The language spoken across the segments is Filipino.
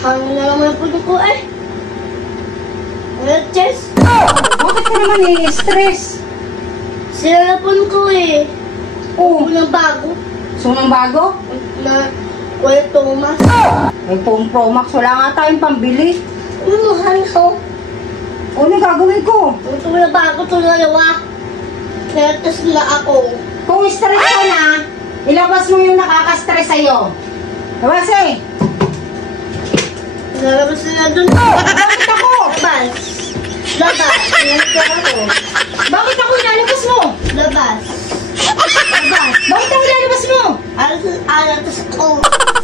Hangin na naman po ko eh. Chess. Bakit ka naman stress? Sinalapon ko eh. Oo. Unang bago. Sunang bago? Na Kuya Thomas. iPhone Pro Max, wala nga tayong pambili. Mahal ko. Ano gagawin ko? Ito na bago ito dalawa. Kaya tas na ako. Kung stress ka na, ilabas mo yung nakaka-stress sa'yo. Labas eh. Lalabas na dun. Bakit ako? Labas. Labas. Nasa ako. Bakit ako ilalabas mo? Labas. Labas. Bakit ako ilalabas mo? Alatas ko.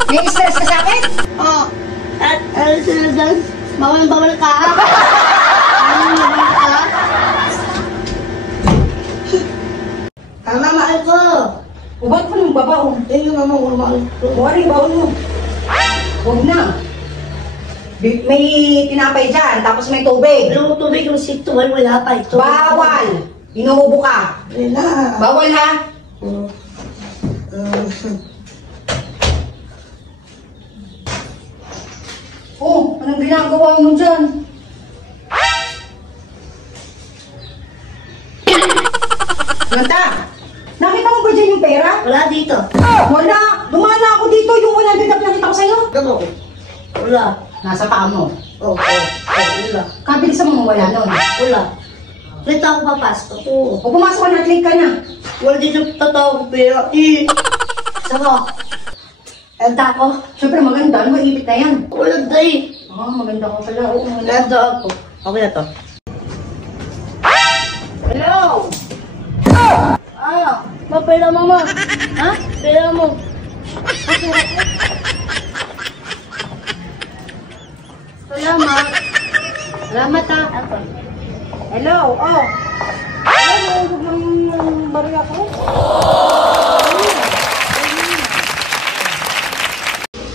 May stress ka sa akin? Oo. At alas na dun. Bawal ka. Bawal ka. Mama, mahal ko. Ubad ko ng babaong. Ayun yung mama, mahal ko. Wari, bawal mo. Huwag na. May tinapay dyan, tapos may tubig. Alam mo tubig yung sito, wala pa ito. Bawal! Inuubo ka. Wala. Bawal ha? Oh, anong ginagawa mo dyan? Manta, nakita mo ba dyan yung pera? Wala dito. Wala! Dumana ako dito, yung 100 na pinakita ko sa'yo. Ano? Wala. Nasa paa mo. Wala. Kabilis mo wala nun. Wala. Dito ako papasok. Oo. O pumasok ka na, click ka na. Wala dito totoo ko pera. Saka. Enta ako. Siyempre maganda, ano maipit na yan? Wala day. Maganda ka pala. Oo, maganda. Nando ako. Okay na to. Hello? Mapera mama. Ha? Pera mo. Salamat. Salamat ha. Hello, oh. Hello, huwag mong bariya ko.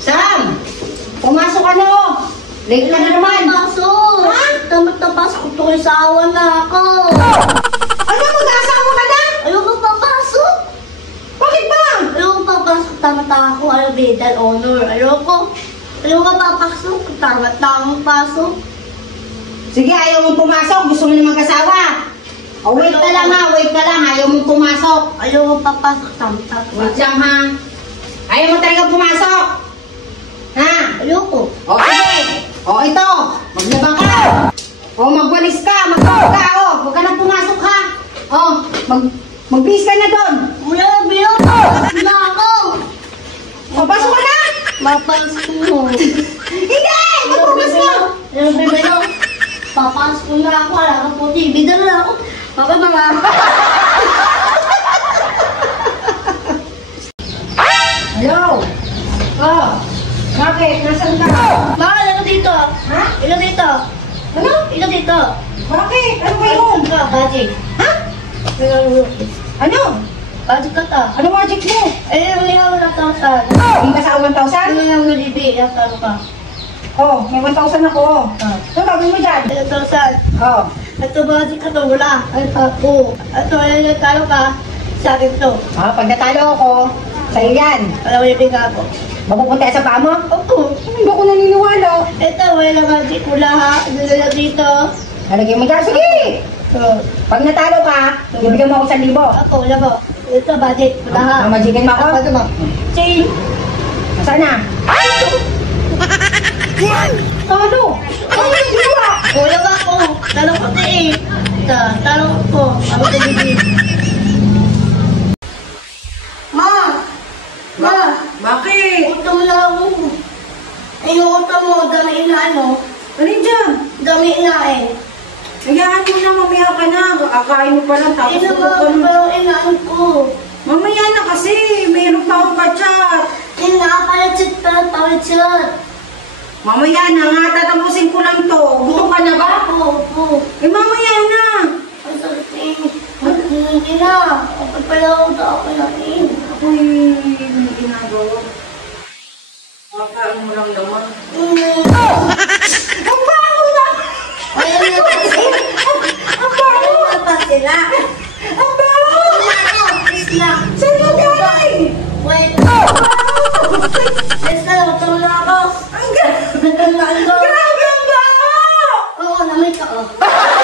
Sam! Pumasok ka na, oh. Late ka na naman. Pasok. Ha? Tamad na pasok ko kay sawa na ako. Ano, mag-aasawa ka na? Ayoko papasok. Bakit ba? Ayoko papasok. Tamad na ako. Ayaw bidal honor. Ayoko papasok. Tamad na akong pasok. Sige, ayaw mong pumasok. Gusto mo na mag-asawa. Oh, wait ka lang ha, wait ka lang. Ayaw mong pumasok. Ayoko papasok. Tamad na ako. Wait lang ha. Ayaw mo talaga pumasok. Ha? Ayoko. O, sige. O, ito. Maglabang ka. O, magwalis ka. Magkabog ka. O, huwag ka na pumasok ha. O, magbihis ka na doon. Wala na biyo. Wala ako. Papasok ka na. Mapasok mo. Hindi! Magpumas mo. Pero, papasok ko na ako. Wala ka po. Bidal na ako. Baka mga. Hello? Oh, bakit? Nasaan ka? Mama, ilo dito. Ha? Ilo dito. Ano? Ilo dito. Bakit? Ano ba yun? Budget. Ha? Ano? Budget ka ta. Ano magic mo? Eh, yung ngayon na 1,000. Hindi ka sa 1,000? Ano yung nalibi? Yung talo ka. Oh, may 1,000 ako. Ito, gagawin mo dyan. 1,000. Oh. Ito budget ka to. Wala. Ay, ako. Ito, yung talo ka. Sa akin to. Ah, pag natalo ako, sa'yo yan. Alam mo yung nga ako. Mapupunta ka sa paa mo? Opo. Hindi ako naniniwala. Ito, wala budget. Wala ha. Ano na dito. Halagay mo dyan. Sige! Pag natalo ka, bibigyan mo ako 1,000. Ako, wala po. Ito, budget. Wala ha. Magikin mo ako? Ako, mo. Chain. Saan na? Talo! Ano yung ginawa? Wala ba ako? Talo ko na eh. Talo ko. Ako nalibi. Ma! Bakit? Utang na ako. Ay, yung utang mo, damiin na ano? Alin dyan? Damiin na eh. Hayaan mo na, mamaya ka na. Akain mo pa lang, tapos Ina ko ba, parang inaan ko. Mamaya na kasi, mayroon pa akong kachat. Ina, palit-chat. Mamaya na nga, tatapusin ko lang to. Gusto ka na ba? Opo. Eh, mamaya na. Ang sakit eh. Ina, kapag pala ako ako na eh. Ako'y may ginagawa. Makakaan mo lang naman. Ang baho na! Ayaw na kasi. Ang baho! Ayaw pa sila. Ang baho! Please lang. Saan yung galing? Wait. Please lang, utang na ako. Ang galing! Grabe ang bango! Oo, namin ka, oh.